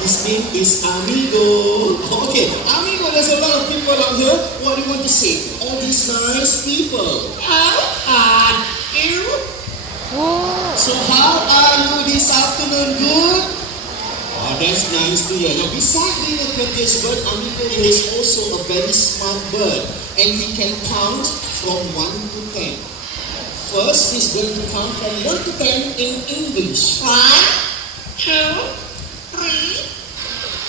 His name is Amigo. Okay, Amigo, there's a lot of people out here. What do you want to say? All these nice people. How are you? So how are you this afternoon? Good? Oh, that's nice to hear. Now, besides being a courteous bird, Amigo is also a very smart bird. And he can count from 1 to 10. First, he's going to count from 1 to 10 in English. 1, 2, 3,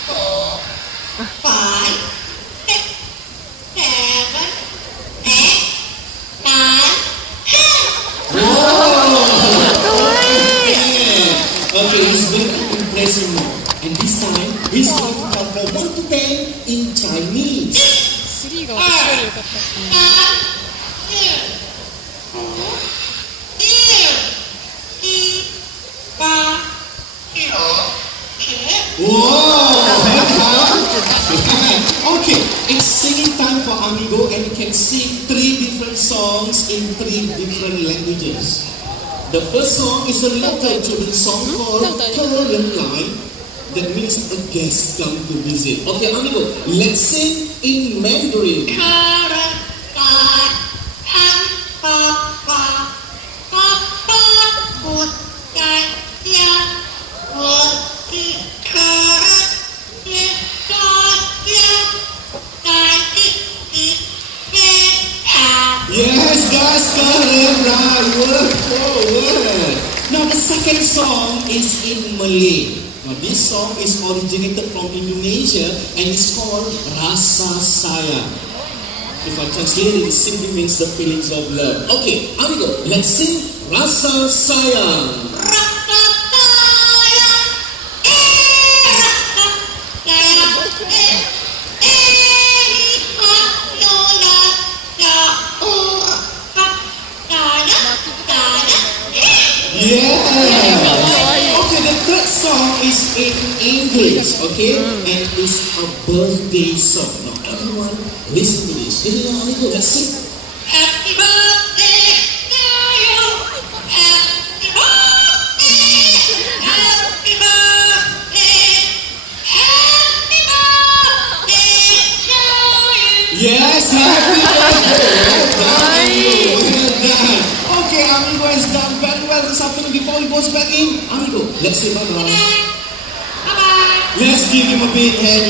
4, 5, 6, 7, 8, 9, 10. Okay, he's going to impress him more. And this time, he's going to count from 1 to 10 in Chinese. 3が私より良かった。Okay, it's singing time for Amigo, and he can sing 3 different songs in 3 different languages. The first song is a little children's song called Korean Line. That means a guest come to visit. Okay, Amigo, let's sing in Mandarin. Yes, guys, correct, right, word for word. Now the second song is in Malay. Now this song is originated from Indonesia and it's called Rasa Sayang. If I translate it, it simply means the feelings of love. Okay, Amigo, let's sing Rasa Sayang. Yeah. Okay, the third song is in English, okay? And it's a birthday song. Now everyone listen to this. Here you go, Amigo, let's sing. Happy birthday to you. Happy birthday. Happy birthday. Happy birthday to you. Yes, happy birthday. Okay, Amigo has done very well this afternoon. Before he goes back in, Amigo, let's say bye-bye. Bye-bye. Let's give him a big hand.